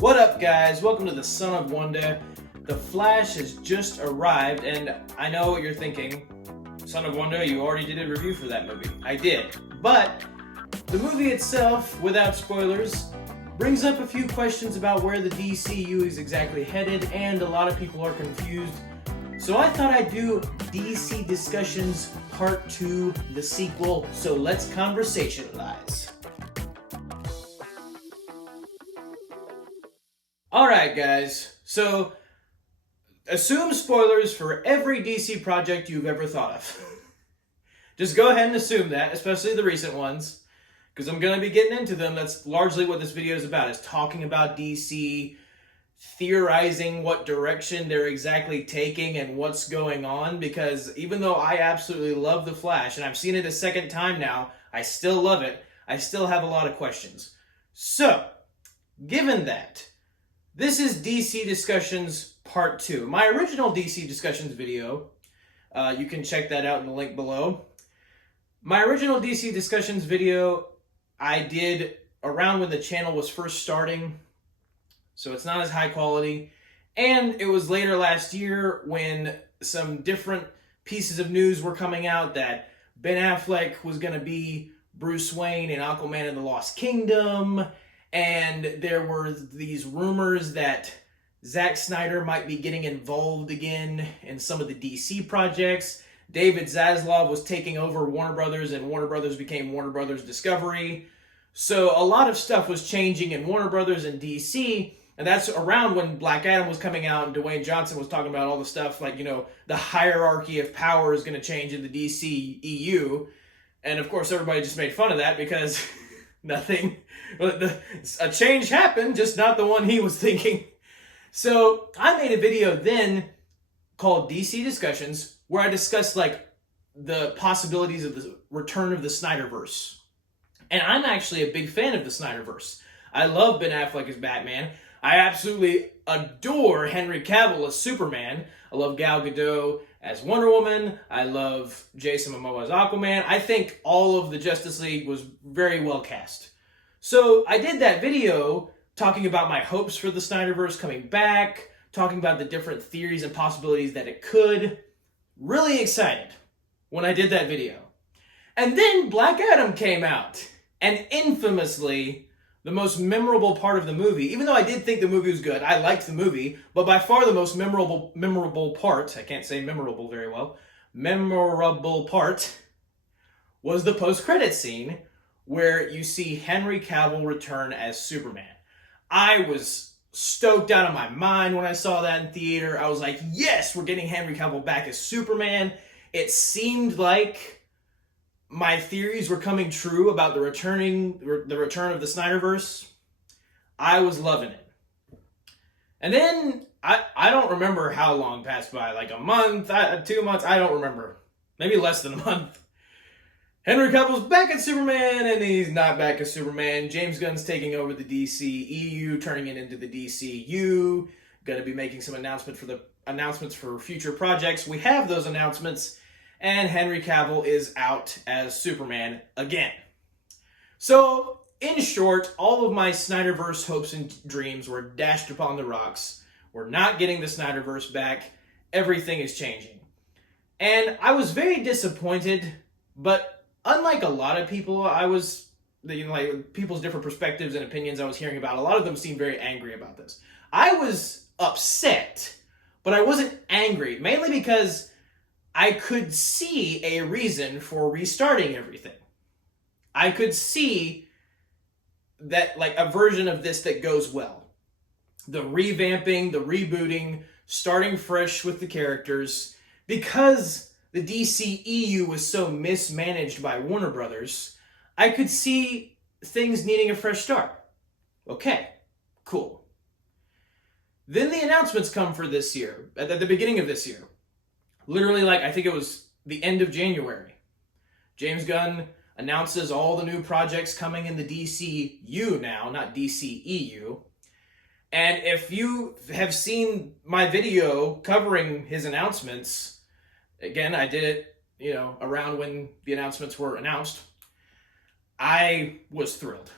What up, guys? Welcome to the Son of Wonder. The Flash has just arrived, and I know what you're thinking. Son of Wonder, you already did a review for that movie. I did. But the movie itself, without spoilers, brings up a few questions about where the DCU is exactly headed, and a lot of people are confused. So I thought I'd do DC Discussions Part 2, the sequel. So let's conversationalize. Alright, guys, so assume spoilers for every DC project you've ever thought of. Just go ahead and assume that, especially the recent ones, because I'm going to be getting into them. That's largely what this video is about, is talking about DC, theorizing what direction they're exactly taking and what's going on, because even though I absolutely love The Flash, and I've seen it a second time now, I still love it, I still have a lot of questions. So, given that, this is DC Discussions Part 2. My original DC Discussions video, you can check that out in the link below. My original DC Discussions video I did around when the channel was first starting, so it's not as high quality. And it was later last year when some different pieces of news were coming out that Ben Affleck was going to be Bruce Wayne in Aquaman and the Lost Kingdom, and there were these rumors that Zack Snyder might be getting involved again in some of the DC projects. David Zaslav was taking over Warner Brothers, and Warner Brothers became Warner Brothers Discovery. So a lot of stuff was changing in Warner Brothers and DC, and that's around when Black Adam was coming out and Dwayne Johnson was talking about all the stuff like, the hierarchy of power is going to change in the DC EU. And of course, everybody just made fun of that because a change happened, just not the one he was thinking. So I made a video then called DC Discussions where I discussed the possibilities of the return of the Snyderverse. And I'm actually a big fan of the Snyderverse. I love Ben Affleck as Batman. I absolutely adore Henry Cavill as Superman. I love Gal Gadot as Wonder Woman. I love Jason Momoa as Aquaman. I think all of the Justice League was very well cast. So I did that video talking about my hopes for the Snyderverse coming back, talking about the different theories and possibilities that it could. Really excited when I did that video. And then Black Adam came out. And infamously, the most memorable part of the movie, even though I did think the movie was good, I liked the movie, but by far the most memorable part, I can't say memorable very well, memorable part was the post-credit scene where you see Henry Cavill return as Superman. I was stoked out of my mind when I saw that in theater. I was like, yes, we're getting Henry Cavill back as Superman. It seemed like my theories were coming true about the return of the Snyderverse. I was loving it. And then, I don't remember how long passed by, like a month, 2 months, I don't remember. Maybe less than a month. Henry Cavill's back as Superman, and he's not back as Superman. James Gunn's taking over the DC EU, turning it into the DCU. Gonna be making some announcements for future projects. We have those announcements. And Henry Cavill is out as Superman again. So, in short, all of my Snyderverse hopes and dreams were dashed upon the rocks. We're not getting the Snyderverse back. Everything is changing. And I was very disappointed, but unlike a lot of people, people's different perspectives and opinions I was hearing about, a lot of them seemed very angry about this. I was upset, but I wasn't angry, mainly because I could see a reason for restarting everything. I could see that, a version of this that goes well. The revamping, the rebooting, starting fresh with the characters. Because the DC EU was so mismanaged by Warner Brothers, I could see things needing a fresh start. Okay, cool. Then the announcements come for this year, at the beginning of this year. Literally, I think it was the end of January. James Gunn announces all the new projects coming in the DCU now, not DCEU. And if you have seen my video covering his announcements, again, I did it, around when the announcements were announced, I was thrilled.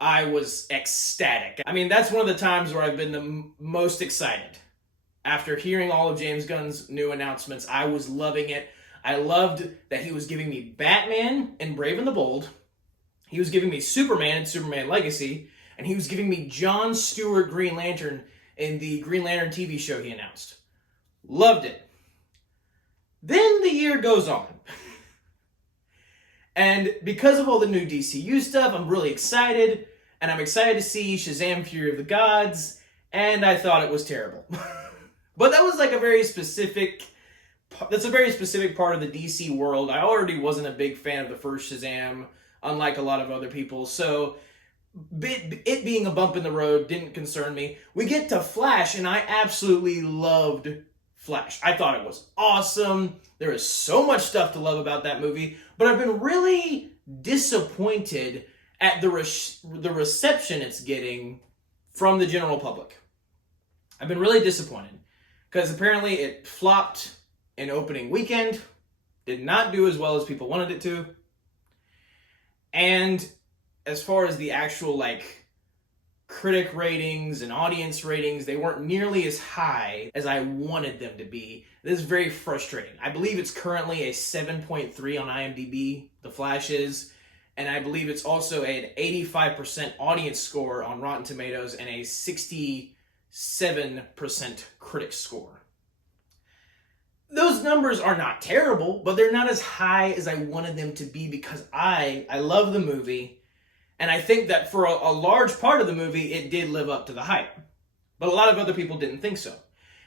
I was ecstatic. I mean, that's one of the times where I've been the most excited. After hearing all of James Gunn's new announcements, I was loving it. I loved that he was giving me Batman in Brave and the Bold. He was giving me Superman in Superman Legacy. And he was giving me John Stewart Green Lantern in the Green Lantern TV show he announced. Loved it. Then the year goes on. And because of all the new DCU stuff, I'm really excited. And I'm excited to see Shazam! Fury of the Gods. And I thought it was terrible. But that was like that's a very specific part of the DC world. I already wasn't a big fan of the first Shazam, unlike a lot of other people. So it being a bump in the road didn't concern me. We get to Flash, and I absolutely loved Flash. I thought it was awesome. There is so much stuff to love about that movie, but I've been really disappointed at the reception it's getting from the general public. I've been really disappointed because apparently it flopped in opening weekend, did not do as well as people wanted it to, and as far as the actual like critic ratings and audience ratings, they weren't nearly as high as I wanted them to be. This is very frustrating. I believe it's currently a 7.3 on IMDb, The Flash is, and I believe it's also an 85% audience score on Rotten Tomatoes and a 67% critic score. Those numbers are not terrible, but they're not as high as I wanted them to be because I love the movie, and I think that for a large part of the movie, it did live up to the hype. But a lot of other people didn't think so.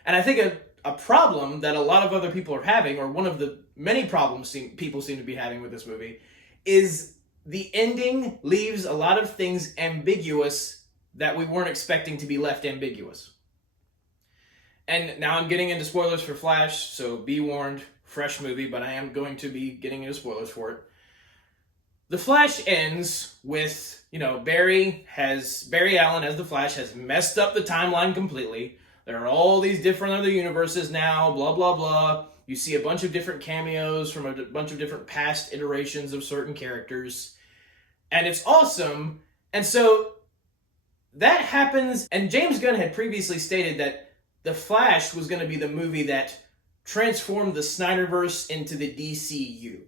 And I think a problem that a lot of other people are having, or one of the many problems people seem to be having with this movie, is the ending leaves a lot of things ambiguous that we weren't expecting to be left ambiguous. And now I'm getting into spoilers for Flash, so be warned, fresh movie, but I am going to be getting into spoilers for it. The Flash ends with, Barry Allen as the Flash has messed up the timeline completely. There are all these different other universes now, blah, blah, blah. You see a bunch of different cameos from a bunch of different past iterations of certain characters. And it's awesome. And so that happens, and James Gunn had previously stated that The Flash was going to be the movie that transformed the Snyderverse into the DCU.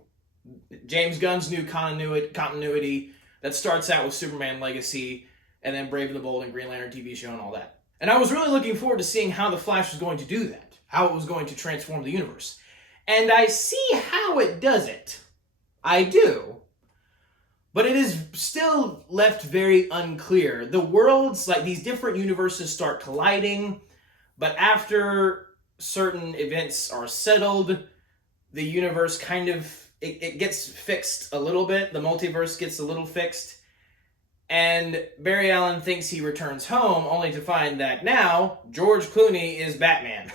James Gunn's new continuity that starts out with Superman Legacy and then Brave and the Bold and Green Lantern TV show and all that. And I was really looking forward to seeing how The Flash was going to do that, how it was going to transform the universe. And I see how it does it. I do. But it is still left very unclear. The worlds, like these different universes start colliding, but after certain events are settled, the universe kind of, it gets fixed a little bit. The multiverse gets a little fixed. And Barry Allen thinks he returns home, only to find that now George Clooney is Batman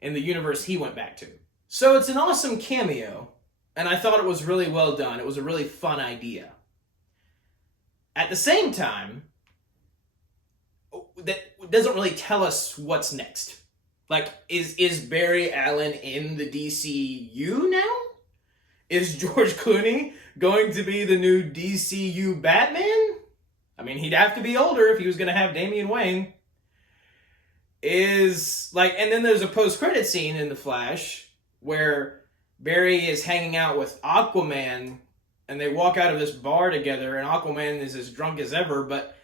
in the universe he went back to. So it's an awesome cameo, and I thought it was really well done. It was a really fun idea. At the same time, that doesn't really tell us what's next. Like, is Barry Allen in the DCU now? Is George Clooney going to be the new DCU Batman? I mean, he'd have to be older if he was going to have Damian Wayne. And then there's a post-credit scene in The Flash where Barry is hanging out with Aquaman, and they walk out of this bar together, and Aquaman is as drunk as ever, but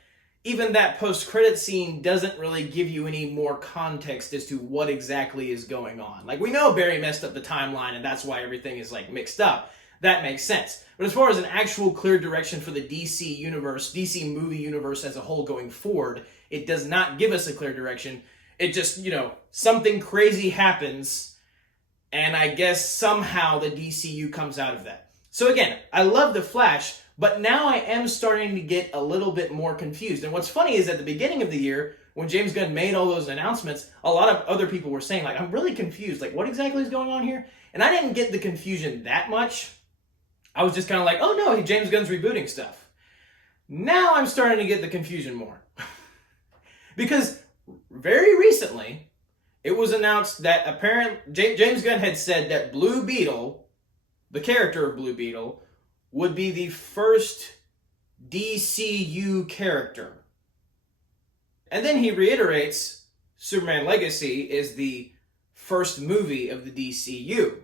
even that post-credit scene doesn't really give you any more context as to what exactly is going on. Like, we know Barry messed up the timeline, and that's why everything is, mixed up. That makes sense. But as far as an actual clear direction for the DC universe, DC movie universe as a whole going forward, it does not give us a clear direction. It just, something crazy happens, and I guess somehow the DCU comes out of that. So again, I love The Flash, but now I am starting to get a little bit more confused. And what's funny is at the beginning of the year, when James Gunn made all those announcements, a lot of other people were saying, I'm really confused. What exactly is going on here? And I didn't get the confusion that much. I was just kind of like, oh no, James Gunn's rebooting stuff. Now I'm starting to get the confusion more. Because very recently, it was announced that James Gunn had said that Blue Beetle, the character of Blue Beetle, would be the first DCU character. And then he reiterates Superman Legacy is the first movie of the DCU.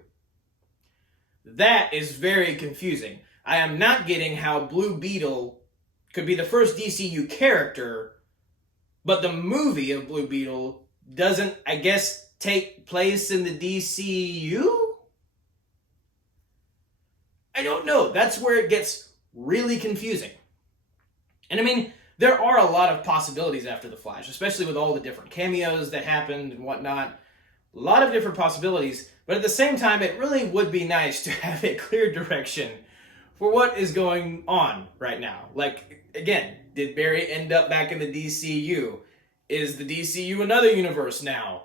That is very confusing. I am not getting how Blue Beetle could be the first DCU character, but the movie of Blue Beetle doesn't, I guess, take place in the DCU? I don't know. That's where it gets really confusing. And I mean, there are a lot of possibilities after The Flash, especially with all the different cameos that happened and whatnot. A lot of different possibilities, but at the same time, it really would be nice to have a clear direction for what is going on right now. Like, again, did Barry end up back in the DCU? Is the DCU another universe now?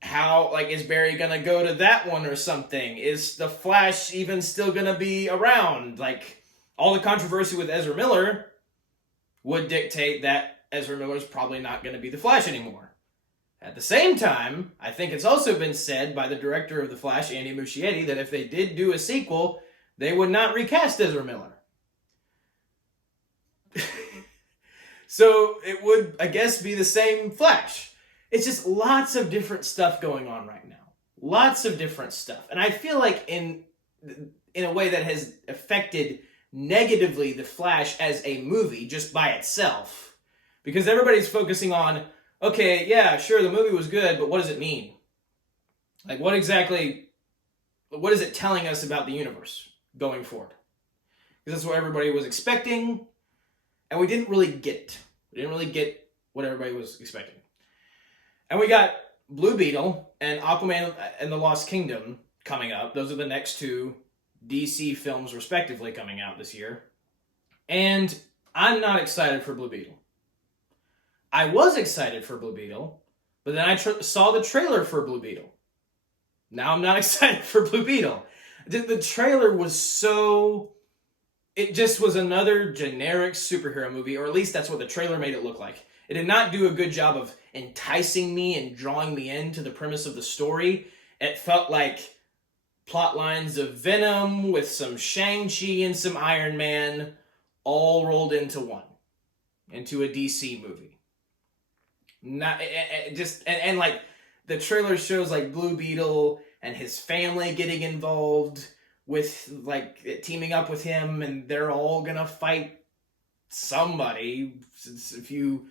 How, like, is Barry gonna go to that one or something? Is the Flash even still gonna be around? Like, all the controversy with Ezra Miller would dictate that Ezra Miller's probably not gonna be the Flash anymore. At the same time, I think it's also been said by the director of The Flash, Andy Muschietti, that if they did do a sequel, they would not recast Ezra Miller. So it would, I guess, be the same Flash. It's just lots of different stuff going on right now. Lots of different stuff. And I feel like in a way that has affected negatively The Flash as a movie just by itself. Because everybody's focusing on, okay, yeah, sure, the movie was good, but what does it mean? Like, what is it telling us about the universe going forward? Because that's what everybody was expecting, and we didn't really get it. We didn't really get what everybody was expecting. And we got Blue Beetle and Aquaman and the Lost Kingdom coming up. Those are the next two DC films, respectively, coming out this year. And I'm not excited for Blue Beetle. I was excited for Blue Beetle, but then I saw the trailer for Blue Beetle. Now I'm not excited for Blue Beetle. The trailer was so... It just was another generic superhero movie, or at least that's what the trailer made it look like. It did not do a good job of enticing me and drawing me into the premise of the story. It felt like plot lines of Venom with some Shang-Chi and some Iron Man all rolled into one, into a DC movie. Not and like the trailer shows like Blue Beetle and his family getting involved with like teaming up with him, and they're all gonna fight somebody. It's a few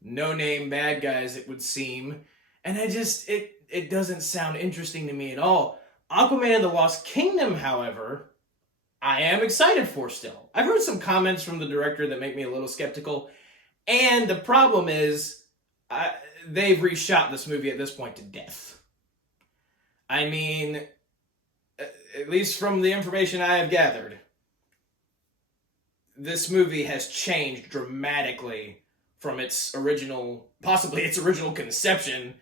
no-name bad guys, it would seem, and it doesn't sound interesting to me at all. Aquaman and the Lost Kingdom, however, I am excited for still. I've heard some comments from the director that make me a little skeptical, and the problem is they've reshot this movie at this point to death. I mean, at least from the information I have gathered, this movie has changed dramatically from its original, possibly its original conception,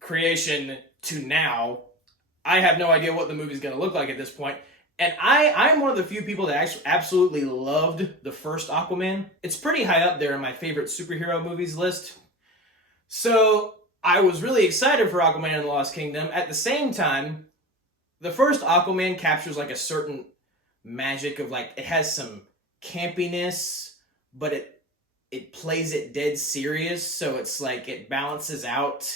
creation, to now. I have no idea what the movie's going to look like at this point. And I'm one of the few people that actually absolutely loved the first Aquaman. It's pretty high up there in my favorite superhero movies list. So I was really excited for Aquaman and the Lost Kingdom. At the same time, the first Aquaman captures like a certain magic of like, it has some campiness, but it plays it dead serious. So it's like, it balances out.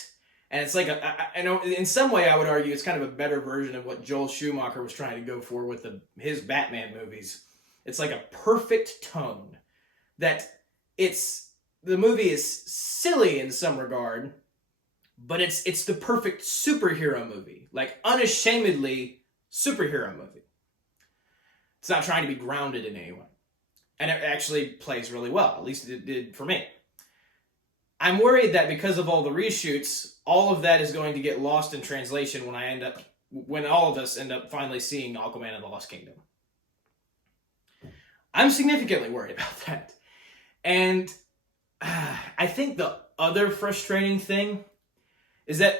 And it's like, I know in some way I would argue it's kind of a better version of what Joel Schumacher was trying to go for with his Batman movies. It's like a perfect tone that the movie is silly in some regard, but it's the perfect superhero movie, like unashamedly superhero movie. It's not trying to be grounded in any way. And it actually plays really well, at least it did for me. I'm worried that because of all the reshoots, all of that is going to get lost in translation when all of us end up finally seeing Aquaman and the Lost Kingdom. I'm significantly worried about that. And I think the other frustrating thing is that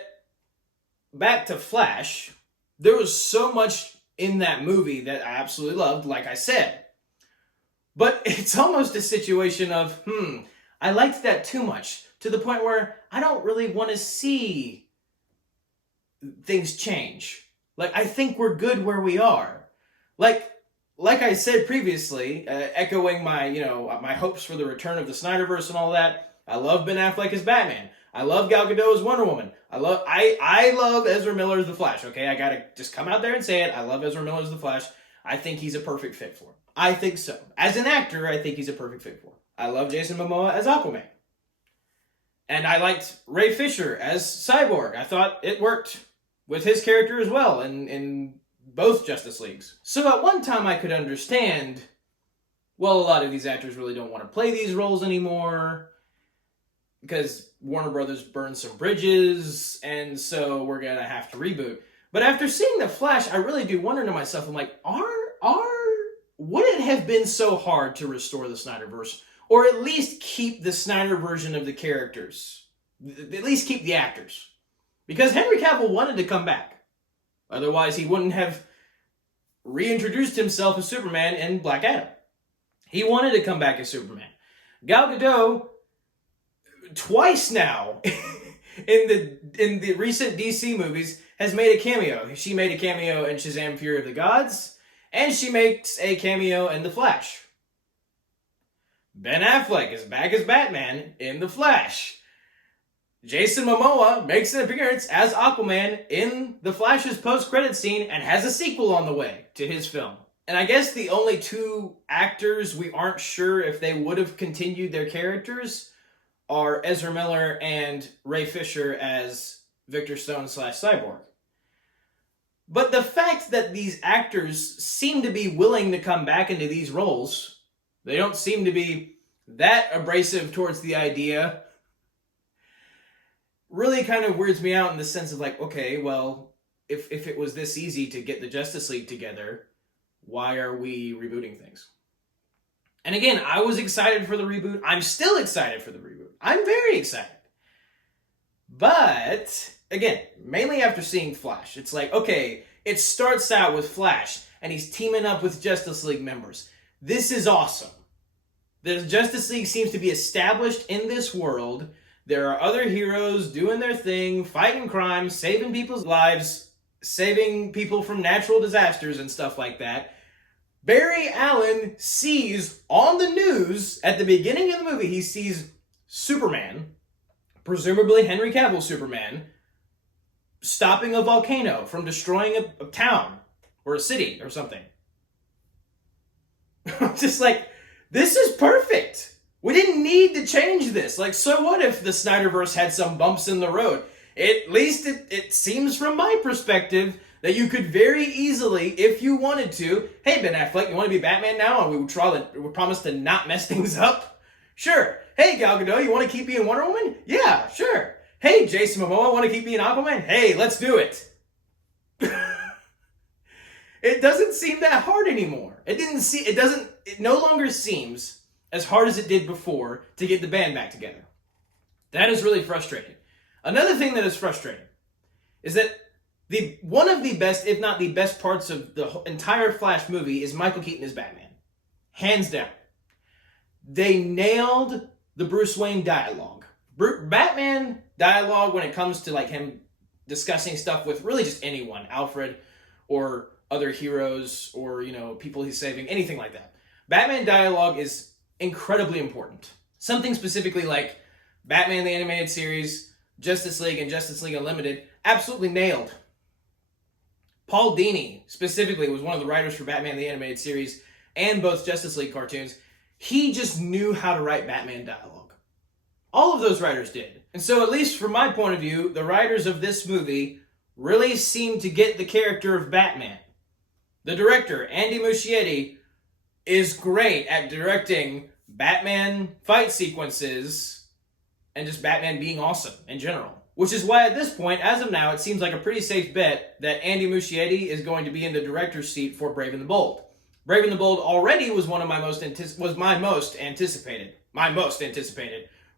back to Flash, there was so much in that movie that I absolutely loved, like I said. But it's almost a situation of, I liked that too much, to the point where I don't really want to see things change. Like, I think we're good where we are. Like like I said previously, echoing my, my hopes for the return of the Snyderverse and all that, I love Ben Affleck as Batman. I love Gal Gadot as Wonder Woman. I love Ezra Miller as the Flash. Okay, I gotta just come out there and say it. I love Ezra Miller as the Flash. I think he's a perfect fit for him. I think so. As an actor, I think he's a perfect fit for him. I love Jason Momoa as Aquaman. And I liked Ray Fisher as Cyborg. I thought it worked with his character as well in both Justice Leagues. So at one time I could understand, well, a lot of these actors really don't want to play these roles anymore because Warner Brothers burned some bridges, and so we're going to have to reboot. But after seeing The Flash, I really do wonder to myself, I'm like, would it have been so hard to restore the Snyderverse? Or at least keep the Snyder version of the characters? At least keep the actors. Because Henry Cavill wanted to come back. Otherwise, he wouldn't have reintroduced himself as Superman in Black Adam. He wanted to come back as Superman. Gal Gadot, twice now, in the recent DC movies, has made a cameo. She made a cameo in Shazam! Fury of the Gods, and she makes a cameo in The Flash. Ben Affleck is back as Batman in The Flash. Jason Momoa makes an appearance as Aquaman in The Flash's post-credits scene and has a sequel on the way to his film. And I guess the only two actors we aren't sure if they would have continued their characters are Ezra Miller and Ray Fisher as Victor Stone / Cyborg. But the fact that these actors seem to be willing to come back into these roles, they don't seem to be that abrasive towards the idea, really kind of weirds me out in the sense of like, okay, well, if it was this easy to get the Justice League together, why are we rebooting things? And again, I was excited for the reboot. I'm still excited for the reboot. I'm very excited. But, again, mainly after seeing Flash, it's like, okay, it starts out with Flash, and he's teaming up with Justice League members. This is awesome. The Justice League seems to be established in this world. There are other heroes doing their thing, fighting crime, saving people's lives, saving people from natural disasters and stuff like that. Barry Allen sees on the news, at the beginning of the movie, he sees Superman, presumably Henry Cavill Superman, stopping a volcano from destroying a town or a city or something. Just like, this is perfect. We didn't need to change this. Like, so what if the Snyderverse had some bumps in the road? At least it seems from my perspective that you could very easily, if you wanted to, hey, Ben Affleck, you want to be Batman now? And we promise to not mess things up? Sure. Hey, Gal Gadot, you want to keep being Wonder Woman? Yeah, sure. Hey, Jason Momoa, want to keep being Aquaman? Hey, let's do it. It doesn't seem that hard anymore. It no longer seems as hard as it did before to get the band back together. That is really frustrating. Another thing that is frustrating is that one of the best, if not the best parts of the entire Flash movie is Michael Keaton as Batman. Hands down. They nailed the Bruce Wayne dialogue. Batman dialogue when it comes to like him discussing stuff with really just anyone, Alfred or other heroes or, people he's saving, anything like that. Batman dialogue is incredibly important. Something specifically like Batman the Animated Series, Justice League, and Justice League Unlimited absolutely nailed. Paul Dini specifically was one of the writers for Batman the Animated Series and both Justice League cartoons. He just knew how to write Batman dialogue. All of those writers did. And so at least from my point of view, the writers of this movie really seem to get the character of Batman. The director, Andy Muschietti, is great at directing Batman fight sequences and just Batman being awesome in general. Which is why at this point, as of now, it seems like a pretty safe bet that Andy Muschietti is going to be in the director's seat for Brave and the Bold. Brave and the Bold already was my most anticipated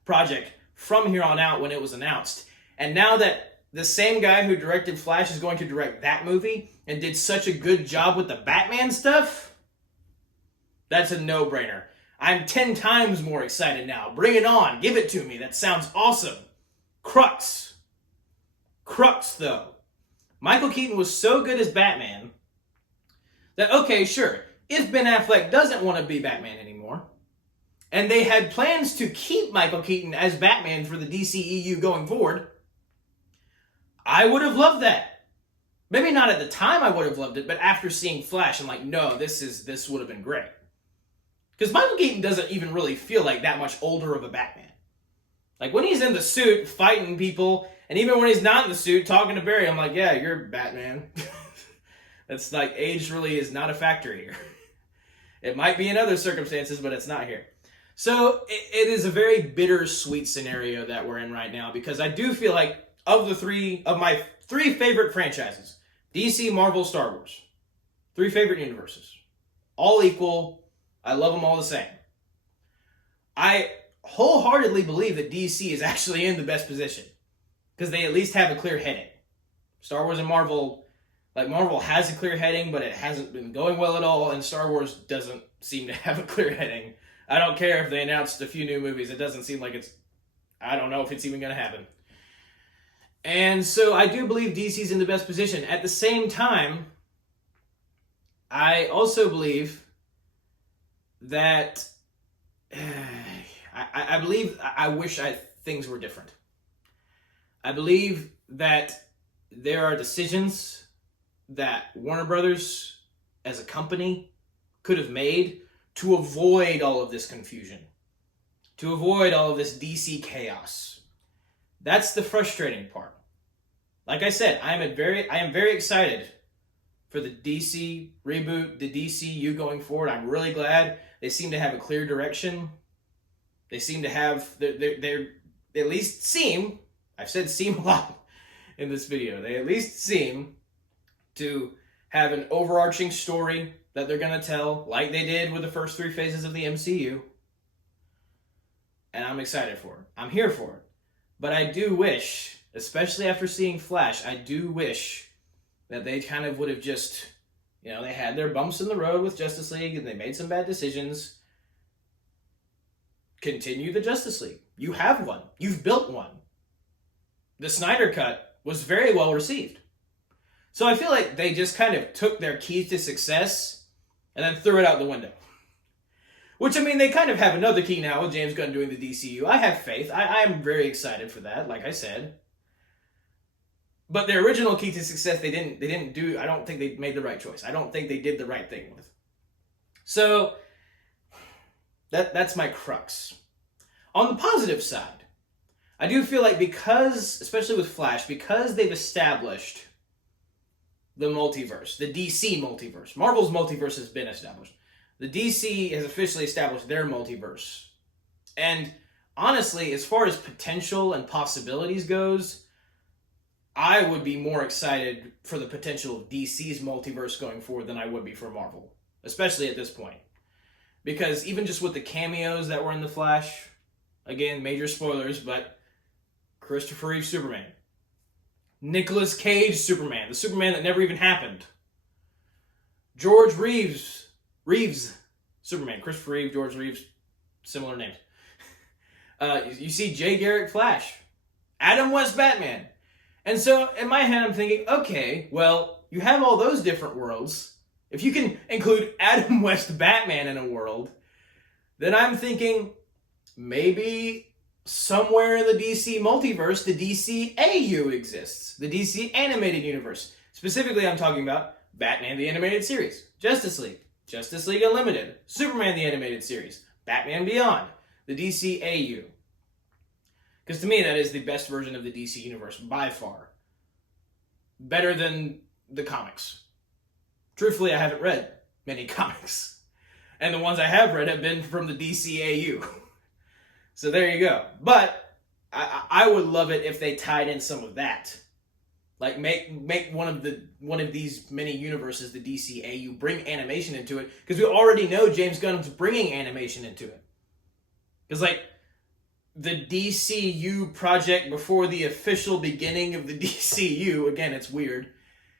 project from here on out when it was announced. And now that the same guy who directed Flash is going to direct that movie and did such a good job with the Batman stuff, that's a no-brainer. I'm 10 times more excited now. Bring it on. Give it to me. That sounds awesome. Crux, though. Michael Keaton was so good as Batman that, okay, sure, if Ben Affleck doesn't want to be Batman anymore, and they had plans to keep Michael Keaton as Batman for the DCEU going forward, I would have loved that. Maybe not at the time I would have loved it, but after seeing Flash, I'm like, no, this would have been great. Because Michael Keaton doesn't even really feel like that much older of a Batman. Like, when he's in the suit fighting people, and even when he's not in the suit talking to Barry, I'm like, yeah, you're Batman. That's like, age really is not a factor here. It might be in other circumstances, but it's not here. So it is a very bittersweet scenario that we're in right now, because I do feel like of my three favorite franchises, DC, Marvel, Star Wars, three favorite universes, all equal. I love them all the same. I wholeheartedly believe that DC is actually in the best position because they at least have a clear heading. Star Wars and Marvel, like, Marvel has a clear heading, but it hasn't been going well at all, and Star Wars doesn't seem to have a clear heading. I don't care if they announced a few new movies. It doesn't seem like I don't know if it's even going to happen. And so I do believe DC's in the best position. At the same time, I also believe that I wish things were different. I believe that there are decisions that Warner Brothers as a company could have made to avoid all of this confusion, to avoid all of this DC chaos. That's the frustrating part. Like I said, I am very excited for the DC reboot, the DCU going forward. I'm really glad they seem to have a clear direction. They seem to have, they're at least seem, I've said seem a lot in this video, they at least seem to have an overarching story that they're going to tell, like they did with the first three phases of the MCU. And I'm excited for it. I'm here for it. But I do wish, especially after seeing Flash, I do wish that they kind of would have just, they had their bumps in the road with Justice League and they made some bad decisions. Continue the Justice League. You have one. You've built one. The Snyder Cut was very well received. So I feel like they just kind of took their keys to success and then threw it out the window. Which, I mean, they kind of have another key now with James Gunn doing the DCU. I have faith. I am very excited for that, like I said. But their original key to success, they didn't do, I don't think they made the right choice. I don't think they did the right thing with. So, that's my crux. On the positive side, I do feel like because, especially with Flash, because they've established the multiverse, the DC multiverse. Marvel's multiverse has been established. The DC has officially established their multiverse. And honestly, as far as potential and possibilities goes, I would be more excited for the potential of DC's multiverse going forward than I would be for Marvel, especially at this point. Because even just with the cameos that were in The Flash, again, major spoilers, but Christopher Reeve Superman, Nicolas Cage Superman, the Superman that never even happened, George Reeves Superman, Christopher Reeve, George Reeves, similar names. You see Jay Garrick Flash, Adam West Batman. And so in my head I'm thinking, okay, well, you have all those different worlds. If you can include Adam West Batman in a world, then I'm thinking maybe somewhere in the DC multiverse, the DCAU exists. The DC Animated Universe. Specifically, I'm talking about Batman the Animated Series, Justice League, Justice League Unlimited, Superman the Animated Series, Batman Beyond, the DCAU. Because to me, that is the best version of the DC Universe, by far. Better than the comics. Truthfully, I haven't read many comics. And the ones I have read have been from the DCAU. So there you go. But I would love it if they tied in some of that. Like make one of these many universes the DCAU, bring animation into it, because we already know James Gunn's bringing animation into it. Because like the DCU project before the official beginning of the DCU, again it's weird,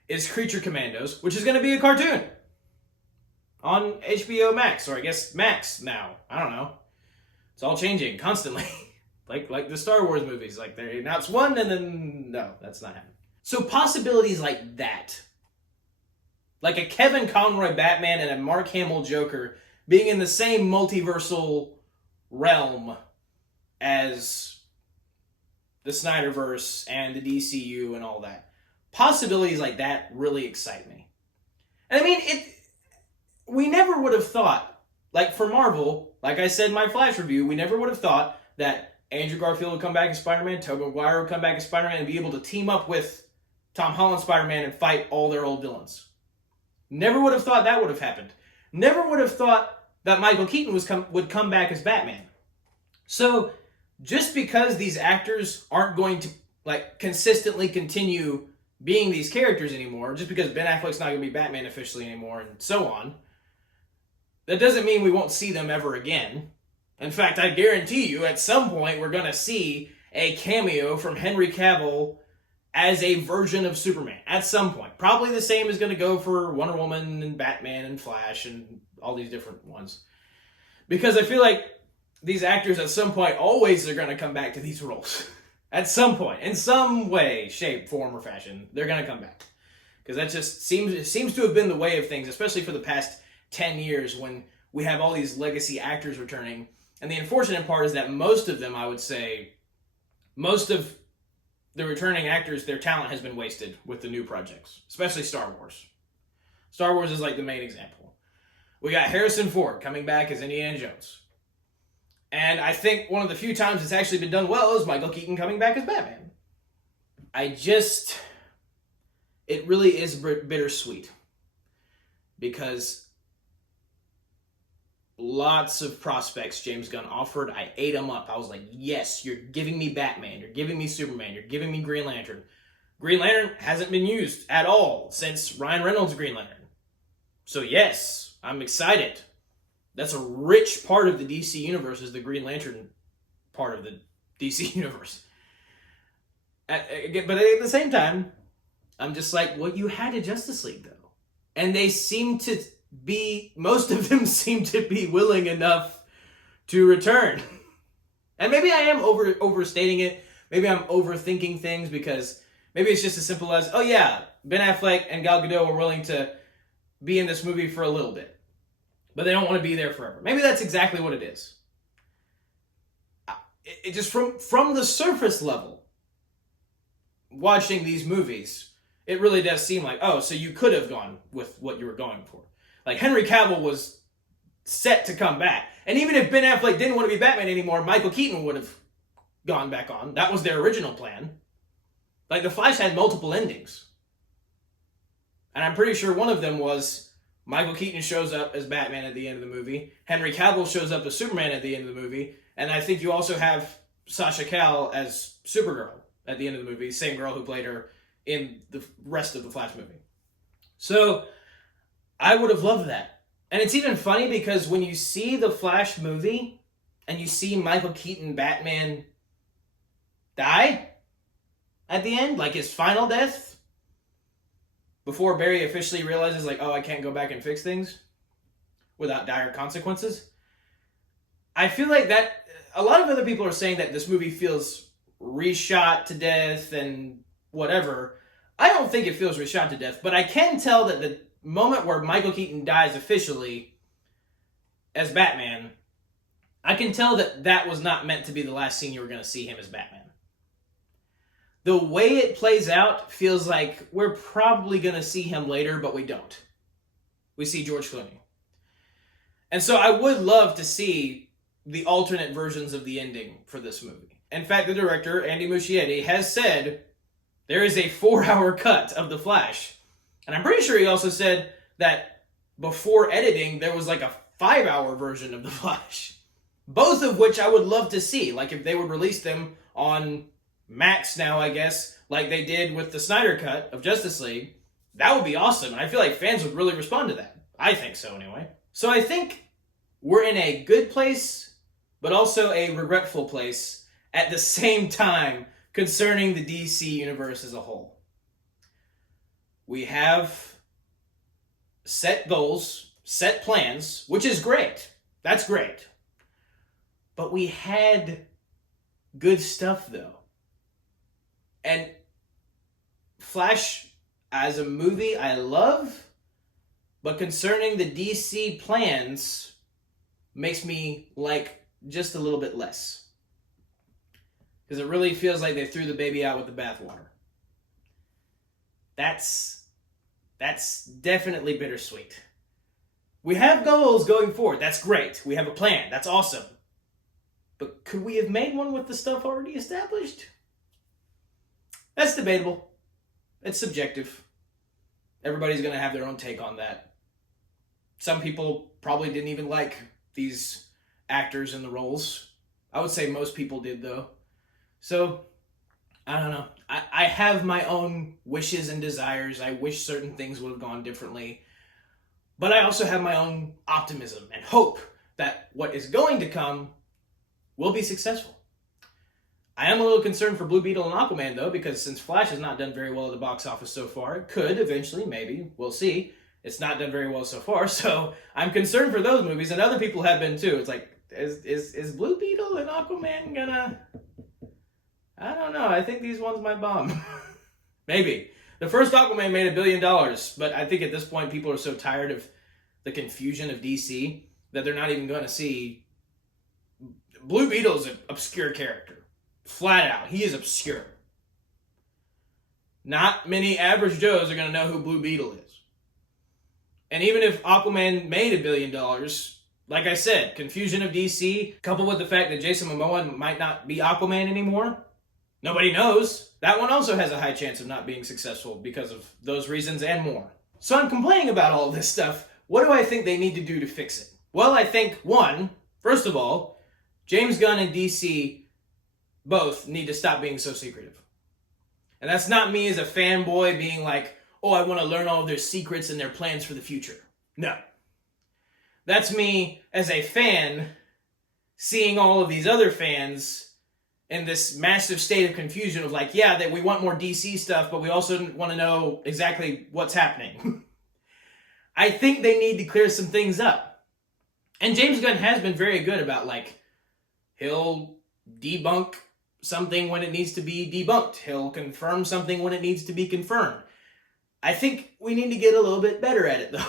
is Creature Commandos, which is going to be a cartoon on HBO Max, or I guess Max now. I don't know. It's all changing constantly. like the Star Wars movies, like they announce one and then no, that's not happening. So possibilities like that Like a Kevin Conroy Batman and a Mark Hamill Joker being in the same multiversal realm as the Snyderverse and the DCU and all that. Possibilities like that really excite me. And I mean, we never would have thought, like for Marvel, like I said in my Flash review, we never would have thought that Andrew Garfield would come back as Spider-Man, Tobey Maguire would come back as Spider-Man, and be able to team up with Tom Holland's Spider-Man and fight all their old villains. Never would have thought that would have happened. Never would have thought that Michael Keaton would come back as Batman. So, just because these actors aren't going to like consistently continue being these characters anymore, just because Ben Affleck's not going to be Batman officially anymore, and so on, that doesn't mean we won't see them ever again. In fact, I guarantee you, at some point, we're going to see a cameo from Henry Cavill as a version of Superman. At some point. Probably the same is going to go for Wonder Woman and Batman and Flash and all these different ones. Because I feel like these actors at some point always are going to come back to these roles. At some point. In some way, shape, form, or fashion, they're going to come back. Because that just seems to have been the way of things, especially for the past 10 years when we have all these legacy actors returning. And the unfortunate part is that most of them, I would say, most of the returning actors, their talent has been wasted with the new projects, especially Star Wars. Star Wars is like the main example. We got Harrison Ford coming back as Indiana Jones. And I think one of the few times it's actually been done well is Michael Keaton coming back as Batman. It really is bittersweet. Because lots of prospects James Gunn offered, I ate them up. I was like, yes, you're giving me Batman, you're giving me Superman, you're giving me Green Lantern. Green Lantern hasn't been used at all since Ryan Reynolds' Green Lantern. So yes, I'm excited. That's a rich part of the DC universe, is the Green Lantern part of the DC universe. But at the same time, I'm just like, well, you had a Justice League, though. And they seem to most of them seem to be willing enough to return. And maybe I am overstating it. Maybe I'm overthinking things, because maybe it's just as simple as, oh yeah, Ben Affleck and Gal Gadot were willing to be in this movie for a little bit, but they don't want to be there forever. Maybe that's exactly what it is. It just from the surface level, watching these movies, it really does seem like, oh, so you could have gone with what you were going for. Like, Henry Cavill was set to come back. And even if Ben Affleck didn't want to be Batman anymore, Michael Keaton would have gone back on. That was their original plan. Like, The Flash had multiple endings. And I'm pretty sure one of them was Michael Keaton shows up as Batman at the end of the movie. Henry Cavill shows up as Superman at the end of the movie. And I think you also have Sasha Calle as Supergirl at the end of the movie. Same girl who played her in the rest of the Flash movie. So I would have loved that. And it's even funny because when you see the Flash movie and you see Michael Keaton Batman die at the end, like his final death, before Barry officially realizes, like, oh, I can't go back and fix things without dire consequences. I feel like that a lot of other people are saying that this movie feels reshot to death and whatever. I don't think it feels reshot to death, but I can tell that the moment where Michael Keaton dies officially as Batman, I can tell that that was not meant to be the last scene you were going to see him as Batman. The way it plays out feels like we're probably going to see him later, but we don't. We see George Clooney. And so I would love to see the alternate versions of the ending for this movie. In fact, the director, Andy Muschietti, has said there is a 4-hour cut of The Flash. And I'm pretty sure he also said that before editing, there was like a 5-hour version of The Flash. Both of which I would love to see. Like, if they would release them on Max now, I guess, like they did with the Snyder Cut of Justice League, that would be awesome. And I feel like fans would really respond to that. I think so, anyway. So I think we're in a good place, but also a regretful place at the same time concerning the DC universe as a whole. We have set goals, set plans, which is great. That's great. But we had good stuff, though. And Flash, as a movie, I love, But concerning the DC plans, makes me like just a little bit less. Because it really feels like they threw the baby out with the bathwater. That's definitely bittersweet. We have goals going forward. That's great. We have a plan. That's awesome. But could we have made one with the stuff already established? That's debatable. It's subjective. Everybody's going to have their own take on that. Some people probably didn't even like these actors in the roles. I would say most people did, though. So, I don't know. I have my own wishes and desires. I wish certain things would have gone differently. But I also have my own optimism and hope that what is going to come will be successful. I am a little concerned for Blue Beetle and Aquaman, though, because since Flash has not done very well at the box office so far, it could eventually, maybe, we'll see. It's not done very well so far, so I'm concerned for those movies, and other people have been too. It's like, is Blue Beetle and Aquaman gonna... I don't know. I think these ones might bomb. Maybe. The first Aquaman made $1 billion, but I think at this point people are so tired of the confusion of DC that they're not even going to see. Blue Beetle is an obscure character. Flat out. He is obscure. Not many average Joes are going to know who Blue Beetle is. And even if Aquaman made $1 billion, like I said, confusion of DC, coupled with the fact that Jason Momoa might not be Aquaman anymore, nobody knows. That one also has a high chance of not being successful because of those reasons and more. So I'm complaining about all this stuff. What do I think they need to do to fix it? Well, I think, one, first of all, James Gunn and DC both need to stop being so secretive. And that's not me as a fanboy being like, oh, I want to learn all of their secrets and their plans for the future. No. That's me as a fan seeing all of these other fans in this massive state of confusion of like, yeah, that we want more DC stuff, but we also want to know exactly what's happening. I think they need to clear some things up. And James Gunn has been very good about like, he'll debunk something when it needs to be debunked. He'll confirm something when it needs to be confirmed. I think we need to get a little bit better at it though.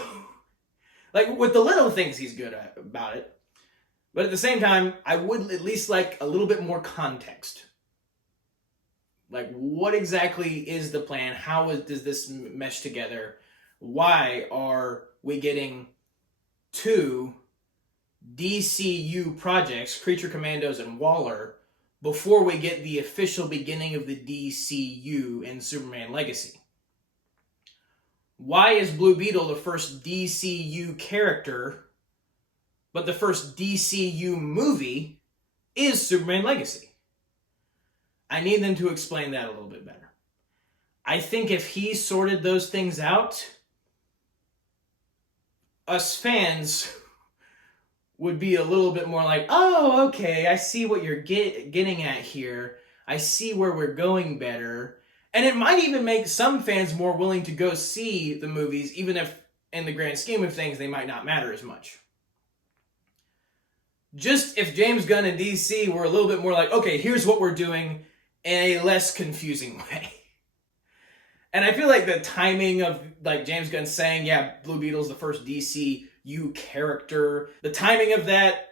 Like with the little things he's good at about it. But at the same time, I would at least like a little bit more context. Like, what exactly is the plan? Does this mesh together? Why are we getting two DCU projects, Creature Commandos and Waller, before we get the official beginning of the DCU in Superman Legacy? Why is Blue Beetle the first DCU character, but the first DCU movie is Superman Legacy? I need them to explain that a little bit better. I think if he sorted those things out, us fans would be a little bit more like, oh, okay, I see what you're getting at here. I see where we're going better. And it might even make some fans more willing to go see the movies, even if in the grand scheme of things, they might not matter as much. Just if James Gunn and DC were a little bit more like, okay, here's what we're doing in a less confusing way. And I feel like the timing of like James Gunn saying, yeah, Blue Beetle's the first DCU character, the timing of that,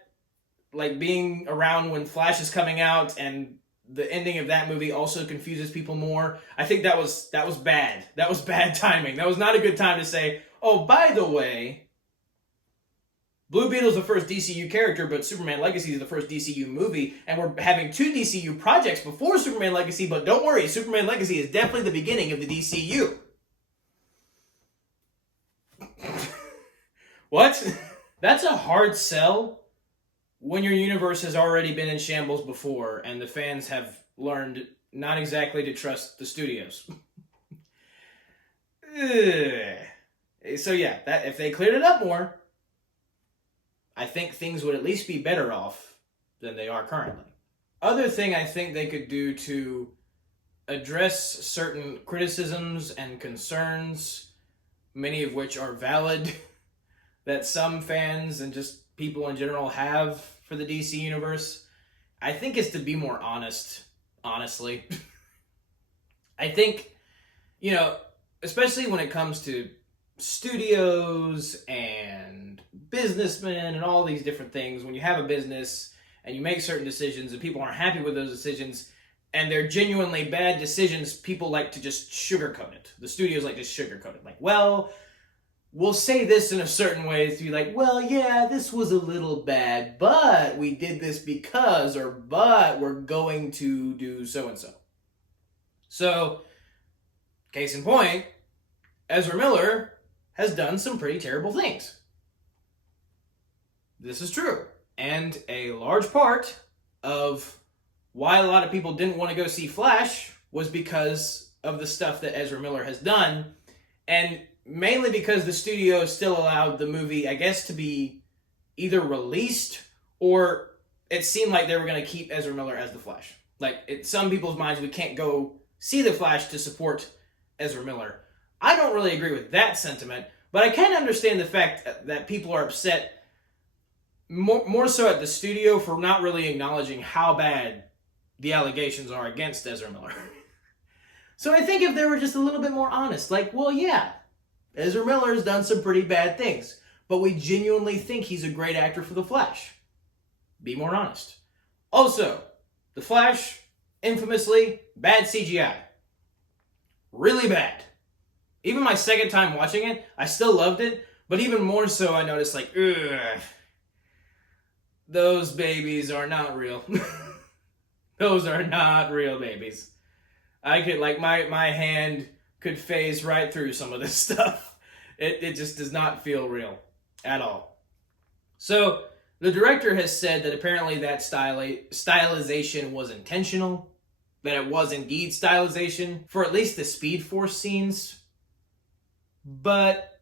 like being around when Flash is coming out and the ending of that movie also confuses people more. I think that was bad. That was bad timing. That was not a good time to say, oh, by the way, Blue Beetle's the first DCU character, but Superman Legacy is the first DCU movie, and we're having two DCU projects before Superman Legacy, but don't worry, Superman Legacy is definitely the beginning of the DCU. What? That's a hard sell when your universe has already been in shambles before, and the fans have learned not exactly to trust the studios. So yeah, that if they cleared it up more, I think things would at least be better off than they are currently. Other thing I think they could do to address certain criticisms and concerns, many of which are valid, that some fans and just people in general have for the DC universe, I think is to be more honest, honestly. I think, especially when it comes to studios and businessmen and all these different things, when you have a business and you make certain decisions and people aren't happy with those decisions and they're genuinely bad decisions, people like to just sugarcoat it. The studios like to sugarcoat it. Like, well, we'll say this in a certain way to be like, well, yeah, this was a little bad, but we did this because, or but we're going to do so and so. So, case in point, Ezra Miller has done some pretty terrible things. This is true. And a large part of why a lot of people didn't want to go see Flash was because of the stuff that Ezra Miller has done. And mainly because the studio still allowed the movie, I guess, to be either released or it seemed like they were going to keep Ezra Miller as the Flash. Like, in some people's minds, we can't go see the Flash to support Ezra Miller. I don't really agree with that sentiment, but I can understand the fact that people are upset more so at the studio for not really acknowledging how bad the allegations are against Ezra Miller. So I think if they were just a little bit more honest, like, well, yeah, Ezra Miller's done some pretty bad things, but we genuinely think he's a great actor for The Flash. Be more honest. Also, The Flash, infamously, bad CGI. Really bad. Even my second time watching it, I still loved it, but even more so I noticed, like, ugh, those babies are not real. Those are not real babies. I could, like, my hand could phase right through some of this stuff. It just does not feel real at all. So, the director has said that apparently that stylization was intentional, that it was indeed stylization for at least the Speed Force scenes. But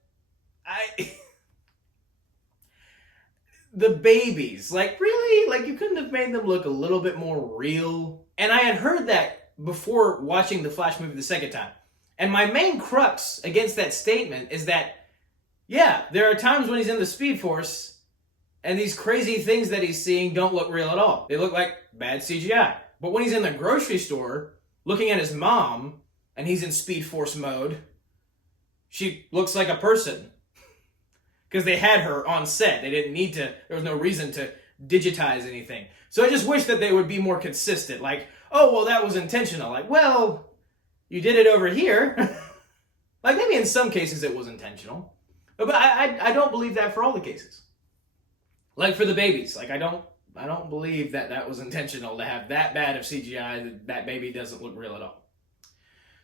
the babies, like, really? Like, you couldn't have made them look a little bit more real? And I had heard that before watching the Flash movie the second time. And my main crux against that statement is that, yeah, there are times when he's in the Speed Force and these crazy things that he's seeing don't look real at all. They look like bad CGI. But when he's in the grocery store looking at his mom and he's in Speed Force mode, she looks like a person. Because they had her on set. They didn't need to, there was no reason to digitize anything. So I just wish that they would be more consistent. Like, oh, well, that was intentional. Like, well, you did it over here. Like, maybe in some cases it was intentional. But I don't believe that for all the cases. Like for the babies. Like, I don't believe that that was intentional to have that bad of CGI that baby doesn't look real at all.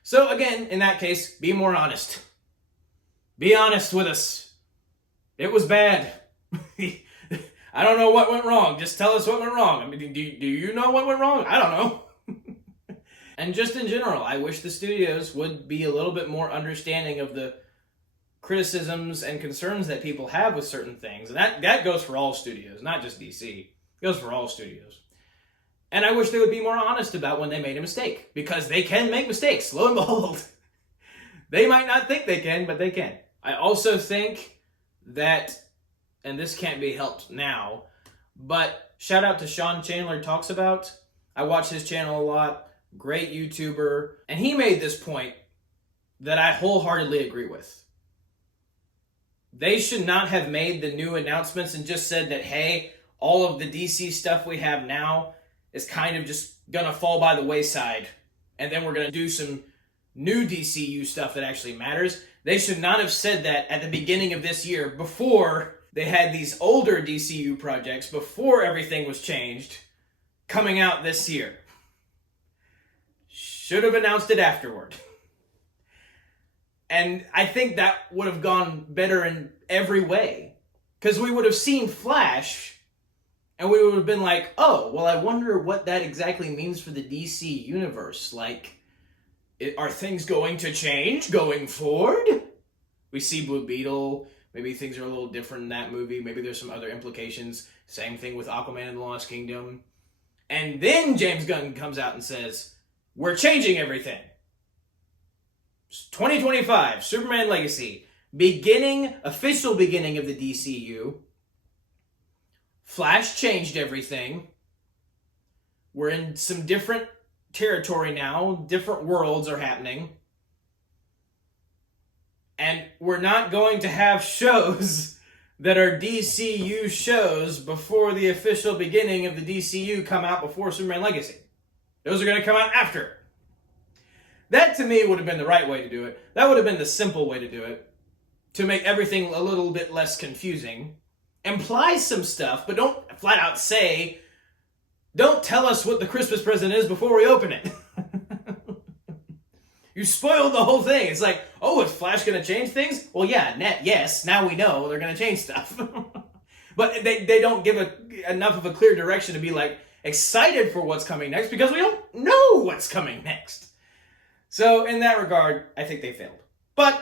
So again, in that case, be more honest. Be honest with us. It was bad. I don't know what went wrong. Just tell us what went wrong. I mean, do you know what went wrong? I don't know. And just in general, I wish the studios would be a little bit more understanding of the criticisms and concerns that people have with certain things. And that goes for all studios, not just DC. It goes for all studios. And I wish they would be more honest about when they made a mistake. Because they can make mistakes, lo and behold. They might not think they can, but they can. I also think that, and this can't be helped now, but shout out to Sean Chandler Talks About. I watch his channel a lot. Great YouTuber. And he made this point that I wholeheartedly agree with. They should not have made the new announcements and just said that, hey, all of the DC stuff we have now is kind of just gonna fall by the wayside. And then we're gonna do some new DCU stuff that actually matters. They should not have said that at the beginning of this year, before they had these older DCU projects, before everything was changed, coming out this year. Should have announced it afterward. And I think that would have gone better in every way. Because we would have seen Flash, and we would have been like, oh, well, I wonder what that exactly means for the DC universe. Like, are things going to change going forward? We see Blue Beetle. Maybe things are a little different in that movie. Maybe there's some other implications. Same thing with Aquaman and the Lost Kingdom. And then James Gunn comes out and says, we're changing everything. 2025, Superman Legacy. Official beginning of the DCU. Flash changed everything. We're in some different territory now. Different worlds are happening. And we're not going to have shows that are DCU shows before the official beginning of the DCU come out before Superman Legacy. Those are going to come out after. That to me would have been the right way to do it. That would have been the simple way to do it. To make everything a little bit less confusing. Imply some stuff, but don't flat out say, don't tell us what the Christmas present is before we open it. You spoiled the whole thing. It's like, oh, is Flash going to change things? Well, yeah, yes, now we know they're going to change stuff. But they don't give enough of a clear direction to be like excited for what's coming next because we don't know what's coming next. So in that regard, I think they failed. But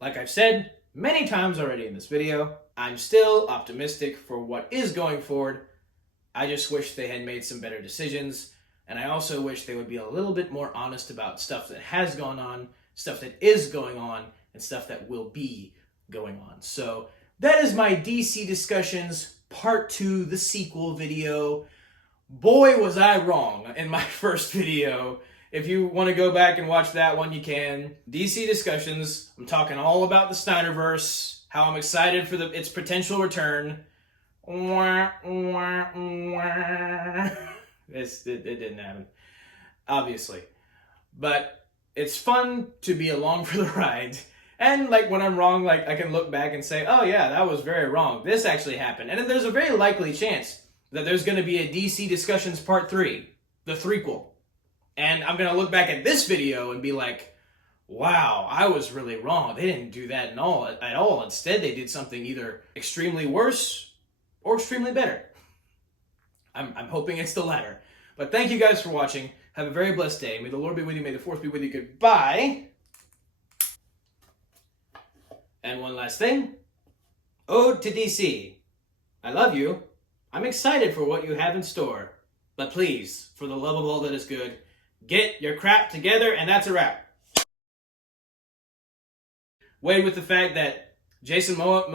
like I've said many times already in this video, I'm still optimistic for what is going forward. I just wish they had made some better decisions. And I also wish they would be a little bit more honest about stuff that has gone on, stuff that is going on, and stuff that will be going on. So that is my DC Discussions Part 2, the sequel video. Boy, was I wrong in my first video. If you want to go back and watch that one, you can. DC Discussions, I'm talking all about the Snyderverse, how I'm excited for its potential return. It didn't happen, obviously. But it's fun to be along for the ride. And like when I'm wrong, like I can look back and say, oh yeah, that was very wrong. This actually happened. And then there's a very likely chance that there's going to be a DC Discussions Part 3, the threequel. And I'm going to look back at this video and be like, wow, I was really wrong. They didn't do that at all. Instead, they did something either extremely worse or extremely better. I'm hoping it's the latter. But thank you guys for watching. Have a very blessed day. May the Lord be with you. May the Force be with you. Goodbye. And one last thing. Ode to DC. I love you. I'm excited for what you have in store. But please, for the love of all that is good, get your crap together, and that's a wrap. Weighed with the fact that Jason Momoa